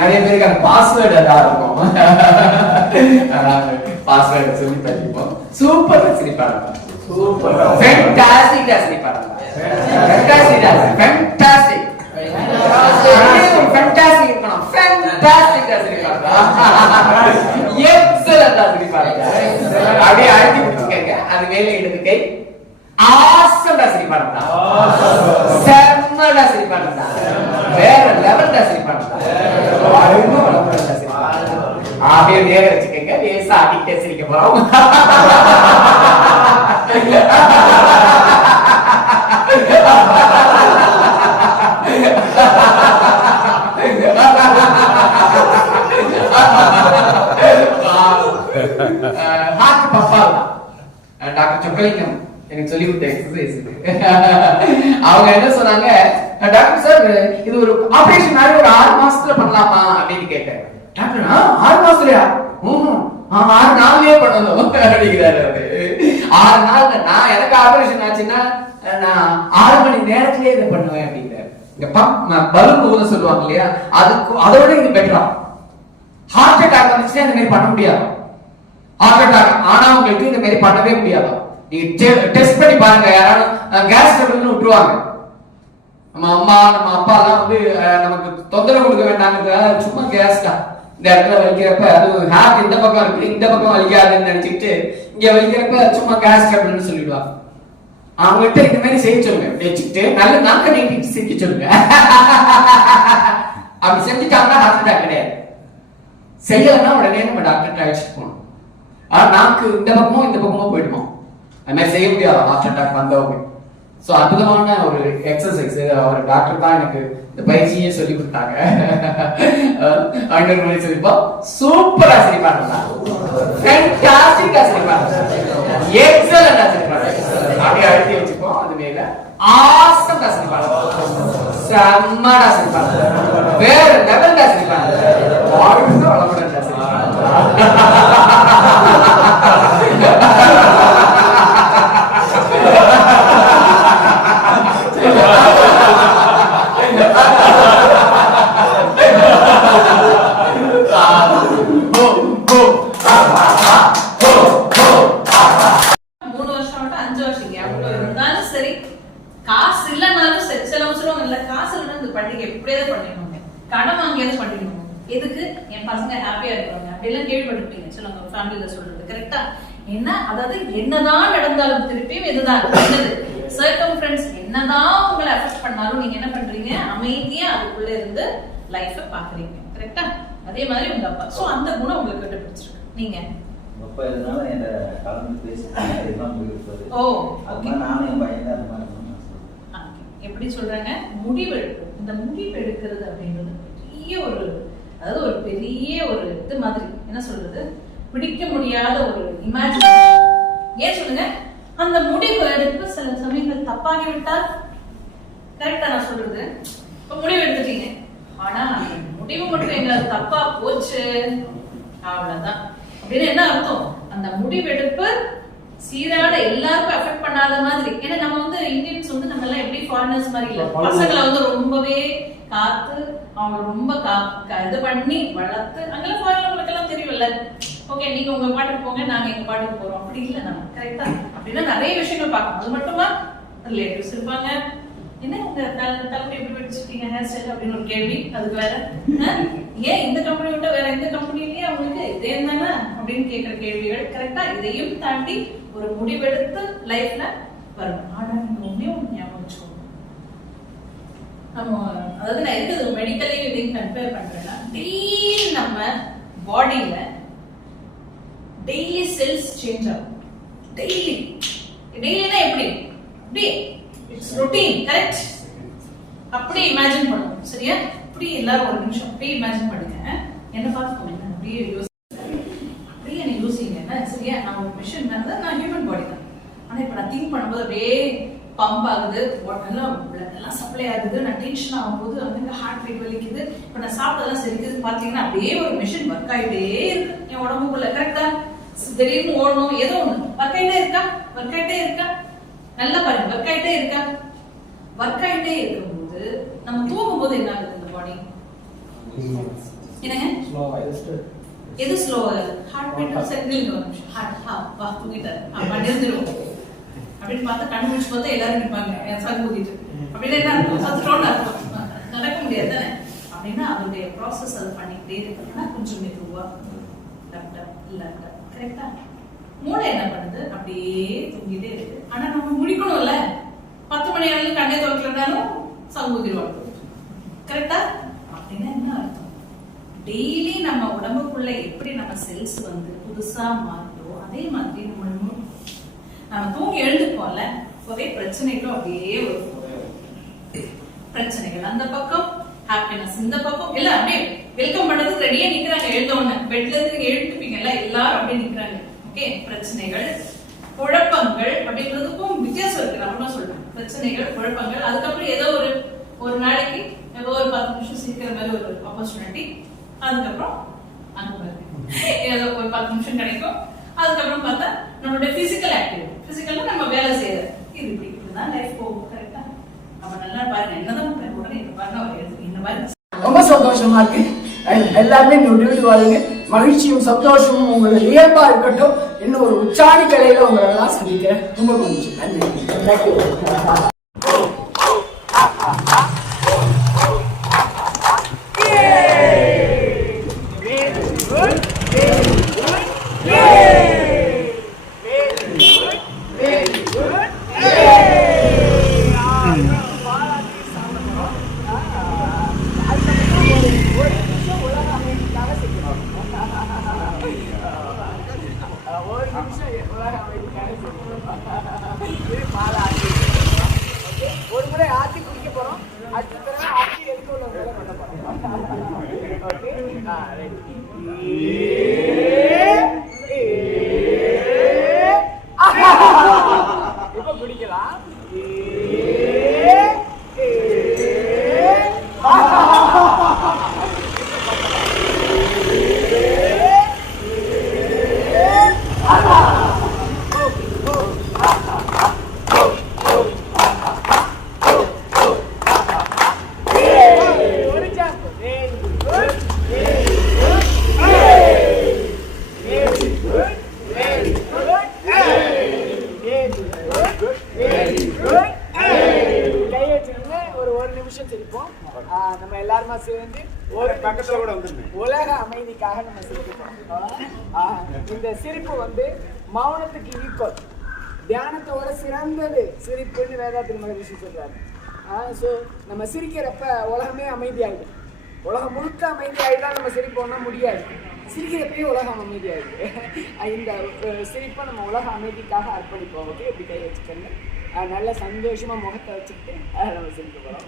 நிறைய பேருக்கு அந்த பாஸ்வேர்டு அதான் இருக்கும். பாஸ்வேர்டு சொல்லி தள்ளிப்போம். சூப்பர் ரஜினி படம், சூப்பர் ஃபேண்டாஸ்டிக் ரஜினி படம், ஃபேண்டாஸ்டிக் ஃபேண்டாஸ்டிக் ஃபேண்டாஸ்டிக் இருக்கணும், ஃபேண்டாஸ்டிக் ரஜினி படம், எக்ஸலென்ட் ரஜினி படம். அப்படியே அழுத்தி பிடிச்சுக்கங்க, அது மேலே இடது கை. ஆசம் ரஜினி படம் தான், செம்ம ரஜினி படம் தான், வேற லெவல் ரஜினி படம் தான். அப்படியே நேர வச்சுக்கங்க, லேசா அடிக்க சிரிக்க போறோம். டாக்டர் சொக்கலிங்கம் எனக்கு சொல்லி கொடுத்த எக்ஸசைஸ். அவங்க என்ன சொன்னாங்க, டாக்டர் சார் இது ஒரு ஆபரேஷன் ஆகி ஒரு 6 மாசத்துல பண்ணலாமா அப்படின்னு கேட்டேன். டாக்டர் 6 மாசத்துலயா? 6 நாள்லயே பண்ணணும் அப்படிங்கிறாரு அவரு. 6 நாள்ல நான் எனக்கு ஆபரேஷன் ஆச்சுன்னா நான் 6 மணி நேரத்திலேயே இதை பண்ணுவேன் அப்படிங்கிறாரு. இந்த பலூன் ஊத சொல்லுவாங்க இல்லையா, அதோட இது பெட்டரா. ஹார்ட் அட்டாக் வந்துச்சுன்னா இந்த மாதிரி பண்ண முடியாது. ஹார்ட் அட்டாக் ஆனவங்களுக்கு இந்த மாதிரி பண்ணவே முடியாது. நீங்க டெஸ்ட் பண்ணி பாருங்க, யாராலும் கேஸ் ட்ரபிள்னு விட்டுருவாங்க. நம்ம அம்மா நம்ம அப்பா எல்லாம் வந்து நமக்கு தொந்தரவு கொடுக்க வேண்டாம், சும்மா கேஸ் தான் இந்த இடத்துல வலிக்கிறப்ப, அது ஹார்ட் இந்த பக்கம் இருக்கு இந்த பக்கம் வலிக்காதுன்னு நினைச்சுக்கிட்டு இங்க வலிக்கிறப்ப சும்மா கேஸ் ட்ரபிள்னு சொல்லிடுவாங்க. அவங்ககிட்ட இந்த மாதிரி செய்ய சொல்லுங்க, வச்சுக்கிட்டு நல்ல நாக்க நீட்டிட்டு சிரிக்க சொல்லுங்க. அப்படி செஞ்சுட்டாங்கன்னா ஹார்ட் அட்டாக் கிடையாது. செய்யலன்னா உடனே நம்ம டாக்டர் அழைச்சிட்டு போகணும். ஆனா நாக்கு இந்த பக்கமும் இந்த பக்கமும் போயிடுமா, அது மாதிரி செய்ய முடியாது ஹார்ட் அட்டாக் வந்தவங்க. ஸோ அற்புதமான ஒரு எக்ஸசைஸ். அவர் டாக்டர் தான் எனக்கு இந்த பயிற்சியே சொல்லி கொடுத்தாங்க. சொல்லிப்போம், சூப்பரா சிரிப்பாங்க, ஃபேண்டாஸ்டிக்கா சிரிப்பாங்க, எக்ஸலென்ட்டா சிரிப்பாங்க. அப்படியே அழுத்தி வச்சுப்போம், அது மேல ஆசம்டா சிரிப்பாங்க, செம்மடா சிரிப்பாங்க, வேற லெவல்டா சிரிப்பாங்க, வாழ்ந்து வளமுடன்டா சிரிப்பாங்க. கடன் வாங்கியாவது பண்ணிடணும். எதுக்கு? என் பசங்க ஹாப்பியா இருப்பாங்க அப்படிலாம் கேள்விப்பட்டிருப்பீங்க சொல்லுங்க ஃபேமிலியில சொல்றது கரெக்டா? என்ன அதாவது என்னதான் நடந்தாலும் திருப்பியும் இதுதான் சர்க்கம்ஃபரன்ஸ் என்னதான் உங்களை அஃபெக்ட் பண்ணாலும் நீங்க என்ன பண்றீங்க, அமைதியா அதுக்குள்ள இருந்து லைஃப பாக்குறீங்க கரெக்டா? அதே மாதிரி உங்க அப்பா, சோ அந்த குணம் உங்களுக்கு கிட்ட பிடிச்சிருக்கு. நீங்க அப்பா இதனால என்ன கலந்து பேசிட்டாங்க, இதெல்லாம் முடிவு. ஓ அதுக்கு நானும் என் பையன் தான் அந்த மாதிரி எப்படி சொல்றாங்க, முடிவு எடுக்கும். இந்த முடிவு எடுக்கிறது அப்படின்றது பெரிய ஒரு, அதாவது ஒரு பெரிய ஒரு இது மாதிரி, என்ன சொல்றது, பிடிக்க முடியாத ஒரு இமேஜினேஷன். ஏன் சொல்லுங்க, அந்த முடிவு எடுப்பு சில சமயங்கள் தப்பாகி விட்டால், கரெக்டா நான் சொல்றது, இப்ப முடிவு எடுத்துட்டீங்க, ஆனா முடிவு மட்டும் எங்க தப்பா போச்சு அவ்வளவுதான் அப்படின்னு என்ன அர்த்தம்? அந்த முடிவெடுப்பு சீரான எல்லாருக்கும் அஃபெக்ட் பண்ணாத மாதிரி. ஏன்னா நம்ம வந்து இந்தியன்ஸ் வந்து நம்ம எல்லாம் எப்படி ஃபாரினர்ஸ் மாதிரி இல்ல, பசங்களை வந்து ரொம்பவே காத்து அவங்க ரொம்ப இது பண்ணி வளர்த்து, அங்கெல்லாம் ஃபாரினர்களுக்கு எல்லாம் தெரியும்ல, ஓகே நீங்க உங்க பாட்டுக்கு போங்க நாங்க எங்க பாட்டுக்கு போறோம், அப்படி இல்ல நம்ம கரெக்டா. அப்படின்னா நிறைய விஷயங்கள் பார்க்கணும். அது மட்டுமா ரிலேட்டிவ்ஸ் இருப்பாங்க, என்ன உங்க தலைமுறை எப்படி படிச்சிருக்கீங்க ஹேர் ஸ்டைல் அப்படின்னு ஒரு கேள்வி, அதுக்கு வேற ஏன் இந்த கம்பெனி விட்ட வேற எந்த கம்பெனிலயே அவங்களுக்கு இதே தானே அப்படின்னு கேட்கிற கேள்விகள் கரெக்டா. இதையும் தாண்டி ஒரு முடிவெடுத்து லைஃப்ல வரணும். ஆனா நீங்க ஒன்னே ஒண்ணு ஞாபகம் வச்சுக்கோங்க, நம்ம அதாவது நான் எதுக்கு மெடிக்கலி இதையும் கம்பேர் பண்றேன்னா, டெய்லி நம்ம பாடியில டெய்லி செல்ஸ் சேஞ்ச் ஆகும். டெய்லினா எப்படி, அப்படி இட்ஸ் ரொட்டீன் கரெக்ட். அப்படி இமேஜின் பண்ணணும் சரியா? அப்படி எல்லாரும் ஒரு நிமிஷம் அப்படியே இமேஜின் பண்ணுங்க, என்ன பார்த்து போடுங்க, அப்படியே அப்படியே என்ன யோசிங்க சரியா? நான் ஒரு மிஷின் தான், நான் ஹியூமன் பாடி தான். ஆனா இப்ப நான் திங்க் பண்ணும்போது அப்படியே பம்ப் ஆகுது, பிளட் எல்லாம் சப்ளை ஆகுது, நான் டென்ஷன் ஆகும்போது வந்து ஹார்ட் ரேட் வலிக்குது, இப்ப நான் சாப்பிட்டதெல்லாம் சரிக்குது, பாத்தீங்கன்னா அப்படியே ஒரு மிஷின் ஒர்க் ஆகிட்டே இருக்கு என் உடம்புக்குள்ள கரெக்டா. திடீர்னு ஓடணும், ஏதோ ஒண்ணு ஒர்க் ஆகிட்டே இருக்கா நல்லா பாருங்க, ஒர்க் ஆகிட்டே இருக்கா? ஒர்க் ஆகிட்டே இருக்கும்போது நம்ம தூங்கும் போது என்ன ஆகுது, இந்த பாடி என்னங்க எது ஸ்லோ ஹார்ட் பீட் செகண்ட்ல ஒரு நிமிஷம் ஹார்ட் வா தூங்கிட்டாரு அப்ப நிறுத்திடுவோம் அப்படின்னு பார்த்தா கண்ணு முடிச்சு பார்த்தா எல்லாரும் நிற்பாங்க சங்கு ஊதிட்டு அப்படின்னு என்ன அர்த்தம் சத்துட்டோன்னு அர்த்தம் நடக்க முடியாது தானே அப்படின்னா அதோடைய ப்ராசஸ் அதை பண்ணிக்கிட்டே இருக்கணும்னா கொஞ்சம் மெதுவா லேப்டாப் கரெக்டா மூளை என்ன பண்ணுது அப்படியே தூங்கிட்டே இருக்கு ஆனா நம்ம முடிக்கணும்ல 10 மணி ஆனாலும் கண்ணை திறக்கலனாலும் சங்கு ஊதிடுவாங்க கரெக்டா அப்படின்னா என்ன அர்த்தம் டெய்லி நம்ம உடம்புக்குள்ள எப்படி நம்ம செல்ஸ் வந்து புதுசா மாறுதோ அதே மாதிரி நம்ம தூங்கி எழுந்துப்போம்ல ஒரே பிரச்சனைகளும் அப்படியே வரும் பிரச்சனைகள் அந்த பக்கம் ஹாப்பினஸ் இந்த பக்கம் எல்லாம் அப்படியே வெல்கம் பண்றதுக்கு ரெடியா நிக்கிறாங்க எழுந்தவொன்னு பெட்ல இருந்து நீங்க எழுந்துப்பீங்கல்ல எல்லாரும் அப்படியே நிக்கிறாங்க ஓகே பிரச்சனைகள் குழப்பங்கள் அப்படிங்கிறதுக்கும் வித்தியாசம் இருக்கு நான் சொல்றேன் பிரச்சனைகள் குழப்பங்கள் அதுக்கப்புறம் ஏதோ ஒரு நாளைக்கு ஏதோ ஒரு 10 நிமிஷம் சிரிக்கிற மாதிரி ஒரு ஆப்பர்ச்சுனிட்டி அதுக்கப்புறம் ஏதோ ஒரு 10 நிமிஷம் கிடைக்கும் அதுக்கப்புறம் பார்த்தா நம்மளுடைய பிசிக்கல் ஆக்டிவிட்டி பிசிக்கல்ல நம்ம வேலை செய்யறது இது இப்படிதான் லைஃப் போகும் கரெக்டா நம்ம நல்லா பாருங்க என்னதான் உடனே பாருங்க இந்த மாதிரி ரொம்ப சந்தோஷமா இருக்கு எல்லாருமே நொடிவிட்டு வாழுங்க மகிழ்ச்சியும் சந்தோஷமும் உங்களுக்கு இயல்பா இருக்கட்டும் இன்னும் ஒரு உச்சாணி கலையில உங்களை எல்லாம் சந்திக்கிறேன் ரொம்ப மகிழ்ச்சி நன்றி ஒரு முறை ஆத்தி குடிக்க போறோம் அடுத்த தடவை ஆத்தி எடுக்க உள்ள வேலை பண்ண போறோம் இப்ப குடிக்கலாம் நம்ம எல்லாருமா சேர்ந்து ஒரு பக்கத்துல கூட வந்து உலக அமைதிக்காக நம்ம சிரிப்போம். இந்த சிரிப்பு வந்து மௌனத்துக்கு ஈக்குவல், தியானத்தோட சிறந்தது சிரிப்புன்னு வேதாத்திரி மகரிஷி சொல்றாரு. ஸோ நம்ம சிரிக்கிறப்ப உலகமே அமைதியாயிடும். உலகம் முழுக்க அமைதியாயிட்டா நம்ம சிரிப்போம்னா முடியாது. சிரிக்கிறப்பே உலகம் அமைதியாயிடுது. இந்த சிரிப்பை நம்ம உலக அமைதிக்காக அர்ப்பணிப்போம். ஓகே, இப்படி கை வச்சுக்கோங்க. நல்ல சந்தோஷமா முகத்தை வச்சுக்கிட்டு நம்ம சிரிக்க போறோம்.